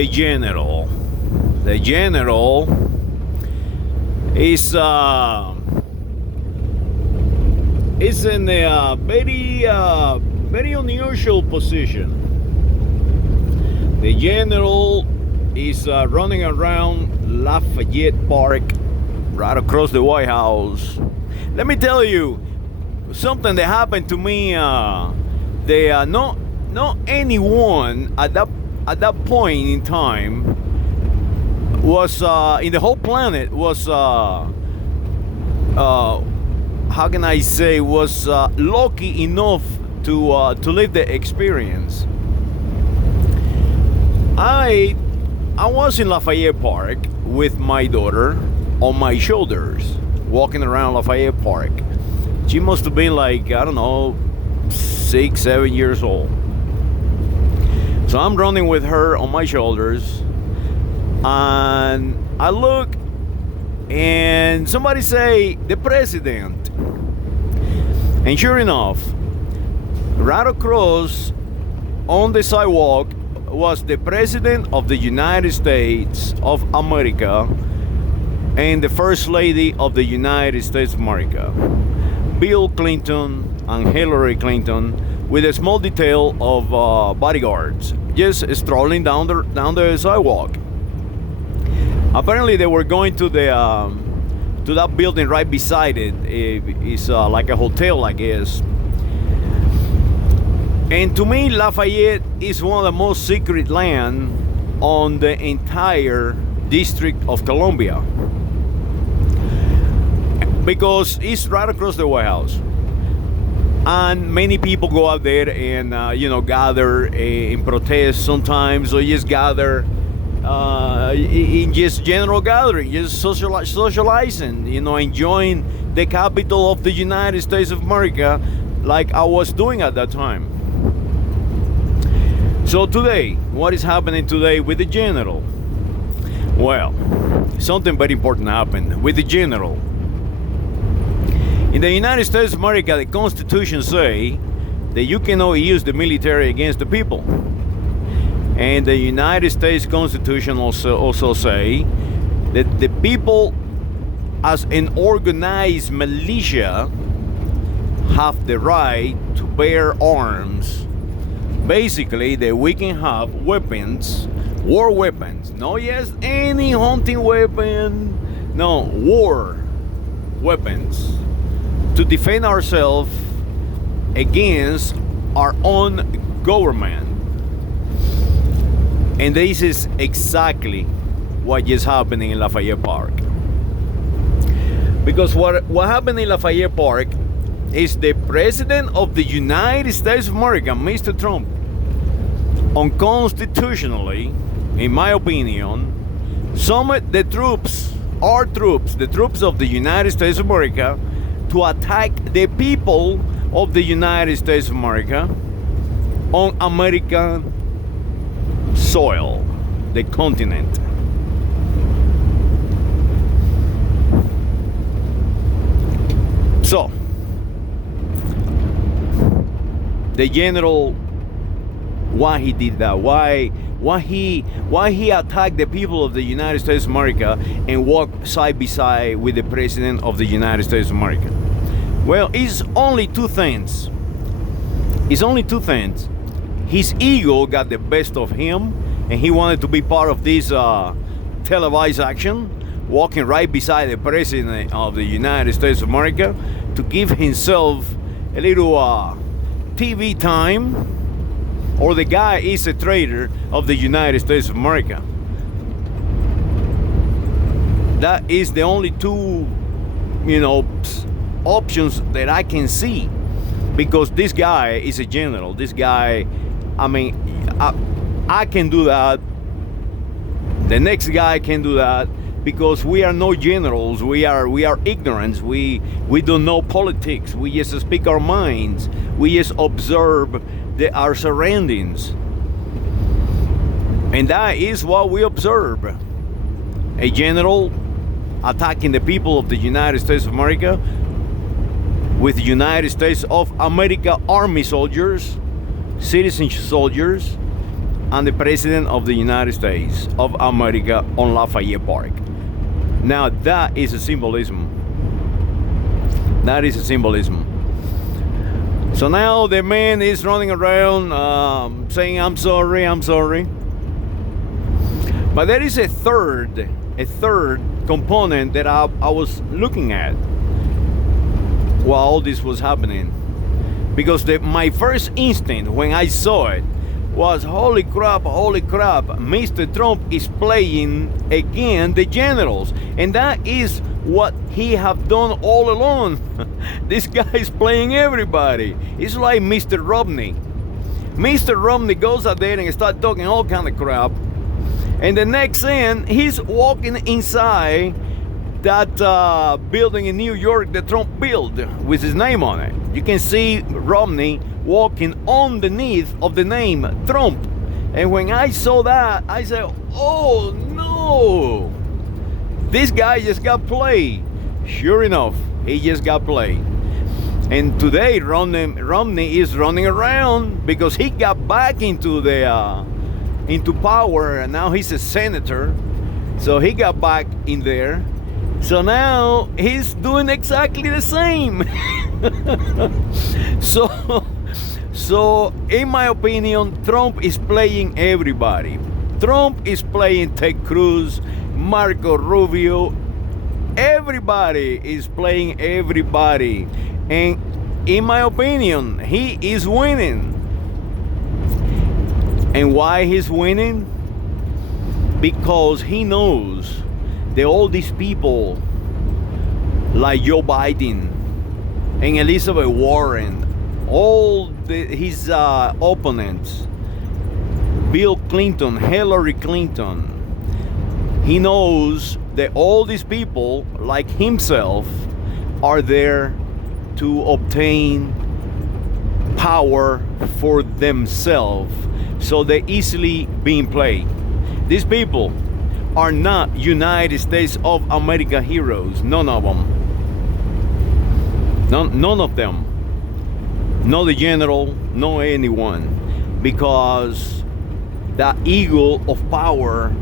the general. The general is in a very unusual position. The general is running around Lafayette Park, right across the White House. Let me tell you something that happened to me. Not anyone at that point in time was in the whole planet was how can I say was lucky enough to live the experience. I was in Lafayette Park with my daughter on my shoulders, walking around Lafayette Park. She must have been like, I don't know, 6, 7 years old. So I'm running with her on my shoulders, and I look, and somebody say, the president. And sure enough, right across on the sidewalk was the President of the United States of America and the First Lady of the United States of America, Bill Clinton and Hillary Clinton, with a small detail of bodyguards just strolling down the sidewalk. Apparently they were going to that building right beside it. It's like a hotel, I guess. And to me, Lafayette is one of the most secret land on the entire District of Columbia, because it's right across the White House. And many people go out there and gather in protest sometimes, or just gather in just general gathering, just socializing, enjoying the capital of the United States of America, like I was doing at that time. So today, what is happening today with the general? Well, something very important happened with the general. In the United States of America, the Constitution say that you cannot use the military against the people. And the United States Constitution also say that the people, as an organized militia, have the right to bear arms. Basically, that we can have weapons, war weapons, not just any hunting weapon, no, war weapons, to defend ourselves against our own government. And this is exactly what is happening in Lafayette Park. Because what happened in Lafayette Park is the President of the United States of America, Mr. Trump, unconstitutionally, in my opinion, summoned the troops of the United States of America, to attack the people of the United States of America on American soil, the continent. So, the general, why he did that? Why he attacked the people of the United States of America and walked side by side with the President of the United States of America? Well, it's only two things. His ego got the best of him, and he wanted to be part of this televised action, walking right beside the President of the United States of America to give himself a little TV time, or the guy is a traitor of the United States of America. That is the only two, options that I can see, because this guy is a general. This guy, I can do that. The next guy can do that, because we are no generals. We are ignorant. We don't know politics. We just speak our minds. We just observe our surroundings, and that is what we observe. A general attacking the people of the United States of America with United States of America Army soldiers, citizen soldiers, and the President of the United States of America on Lafayette Park. Now that is a symbolism. That is a symbolism. So now the man is running around saying, I'm sorry, I'm sorry. But there is a third component that I was looking at while all this was happening. Because my first instinct when I saw it was, holy crap, Mr. Trump is playing again the generals. And that is what he have done all along. This guy is playing everybody. It's like Mr. Romney. Mr. Romney goes out there and starts talking all kind of crap. And the next thing, he's walking inside that building in New York that Trump built with his name on it. You can see Romney walking underneath of the name Trump. And when I saw that, I said, oh no, this guy just got played. Sure enough, he just got played. And today Romney is running around because he got back into power, and now he's a senator. So he got back in there. So now he's doing exactly the same. So in my opinion, Trump is playing everybody. Trump is playing Ted Cruz, Marco Rubio. Everybody is playing everybody. And in my opinion, he is winning. And why he's winning? Because he knows that all these people like Joe Biden and Elizabeth Warren, all his opponents, Bill Clinton, Hillary Clinton, he knows that all these people like himself are there to obtain power for themselves, so they're easily being played. These people are not United States of America heroes. None of them. None of them. Not the general, no anyone. Because that ego of power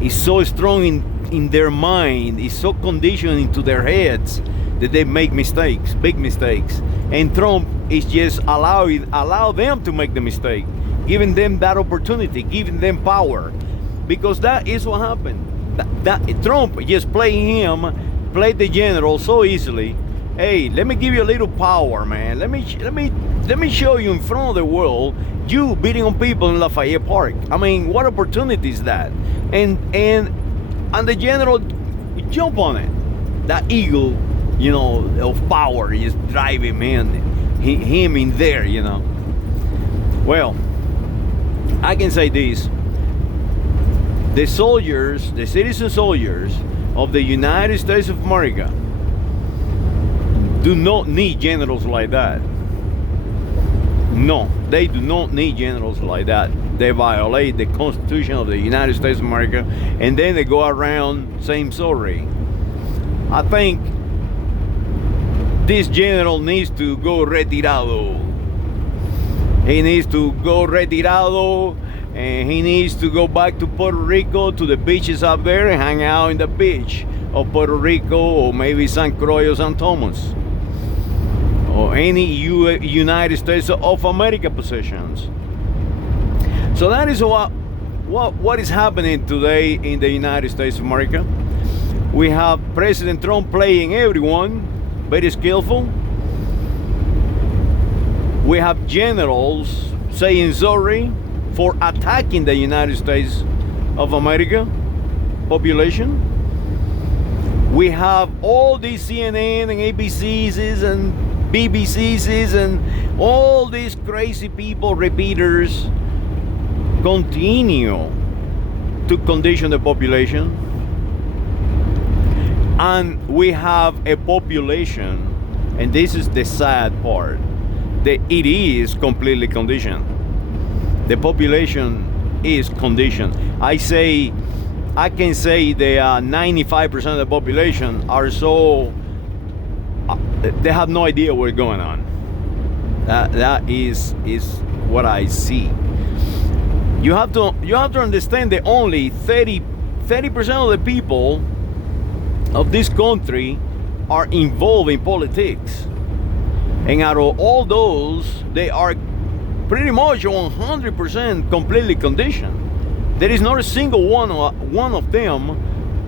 is so strong in their mind, is so conditioned into their heads that they make mistakes, big mistakes. And Trump is just allow them to make the mistake, giving them that opportunity, giving them power. Because that is what happened. That Trump just played the general so easily. Hey, let me give you a little power, man. Let me show you in front of the world you beating on people in Lafayette Park. I mean, what opportunity is that? And the general jump on it. That ego, you know, of power just drive him in there, you know. Well, I can say this. The soldiers, the citizen soldiers of the United States of America do not need generals like that. No, they do not need generals like that. They violate the Constitution of the United States of America, and then they go around saying sorry. I think this general needs to go retirado. He needs to go retirado. And he needs to go back to Puerto Rico, to the beaches up there, and hang out in the beach of Puerto Rico, or maybe San Croix or San Thomas, or any United States of America positions. So that is what is happening today in the United States of America. We have President Trump playing everyone, very skillful. We have generals saying sorry for attacking the United States of America population. We have all these CNN and ABCs and BBCs and all these crazy people, repeaters, continue to condition the population. And we have a population, and this is the sad part, that it is completely conditioned. The population is conditioned. I can say that 95% of the population are so, they have no idea what's going on. That is what I see. You have to understand that only 30% of the people of this country are involved in politics, and out of all those, they are pretty much 100% completely conditioned. There is not a single one of them,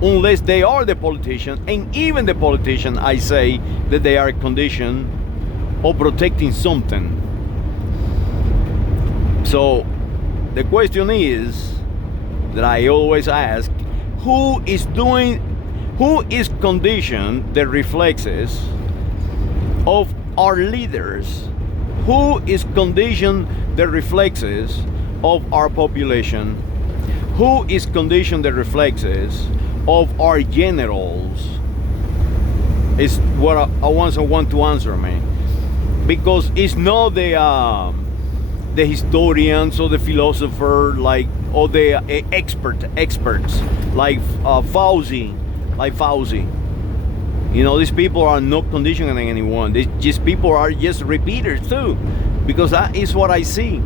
unless they are the politician, and even the politician, I say that they are conditioned or protecting something. So the question is that I always ask, who is conditioning the reflexes of our leaders? Who is conditioning the reflexes of our population? Who is conditioning the reflexes of our generals? Is what I want to answer me, because it's not the historians or the philosopher, like, or the experts like Fauci. You know, these people are not conditioning anyone. These people are just repeaters too, because that is what I see.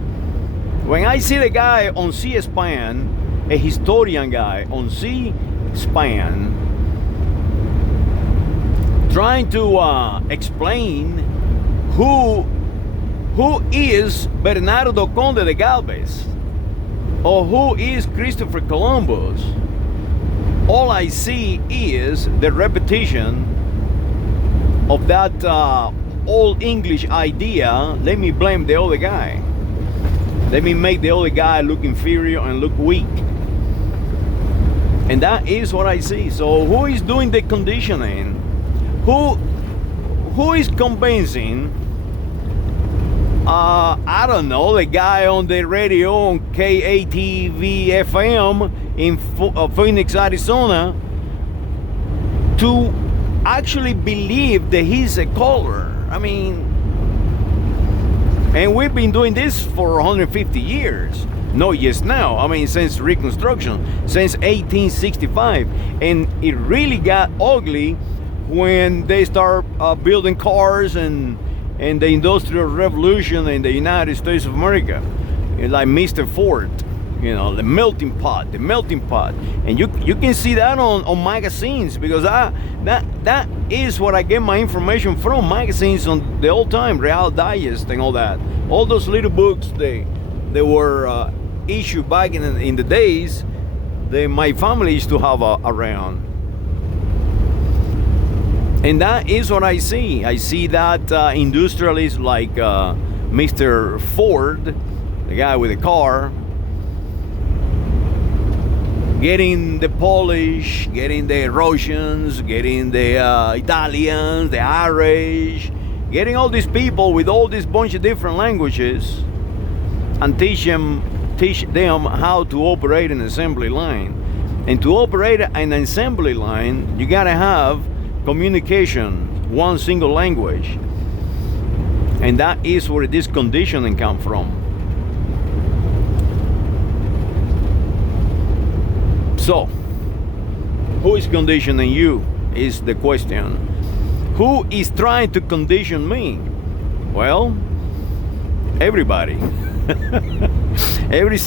When I see the guy on C-SPAN, a historian guy on C-SPAN, trying to explain who is Bernardo Conde de Galvez, or who is Christopher Columbus, all I see is the repetition of that old English idea. Let me blame the other guy. Let me make the other guy look inferior and look weak. And that is what I see. So who is doing the conditioning? Who is convincing? I don't know, the guy on the radio on KATV FM in Phoenix, Arizona, to actually believe that he's a caller. I mean, and we've been doing this for 150 years. Not just now. I mean, since Reconstruction, since 1865. And it really got ugly when they start building cars and the Industrial Revolution in the United States of America. Like Mr. Ford, you know, the melting pot. And you can see that on magazines, because that is what I get my information from, magazines on the old time, Real Digest and all that. All those little books, they were issued back in the days that my family used to have around. And that is what I see. I see that industrialists like Mr. Ford, the guy with the car, getting the Polish, getting the Russians, getting the Italians, the Irish, getting all these people with all this bunch of different languages, and teach them how to operate an assembly line. And to operate an assembly line, you gotta have communication, one single language. And that is where this conditioning comes from. So, who is conditioning you is the question. Who is trying to condition me? Well, everybody. Every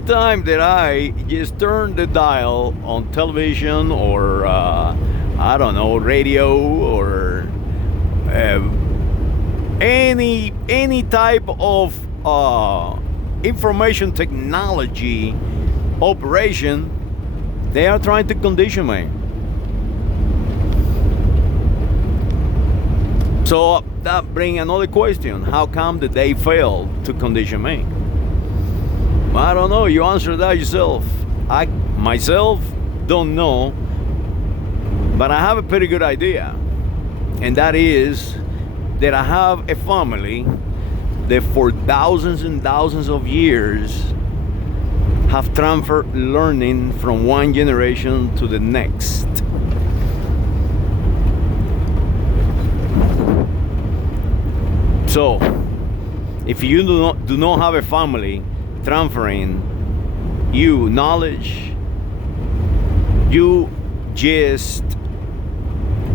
time that I just turn the dial on television or I don't know, radio, or any type of information technology operation, they are trying to condition me. So that brings another question. How come that they fail to condition me? I don't know. You answer that yourself. I myself don't know, but I have a pretty good idea. And that is that I have a family that for thousands and thousands of years have transferred learning from one generation to the next. So, if you do not have a family transferring you knowledge, you just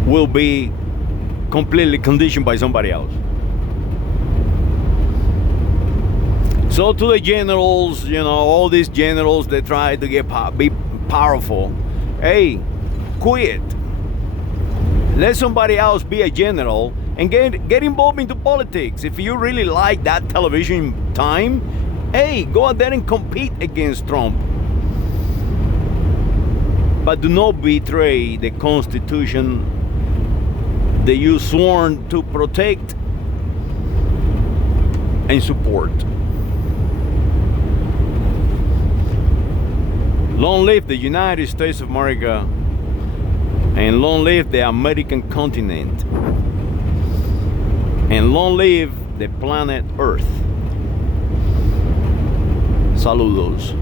will be completely conditioned by somebody else. So to the generals, all these generals, they try to be powerful. Hey, quit. Let somebody else be a general and get involved into politics. If you really like that television time, hey, go out there and compete against Trump. But do not betray the Constitution that you sworn to protect and support. Long live the United States of America, and long live the American continent, and long live the planet Earth. Saludos.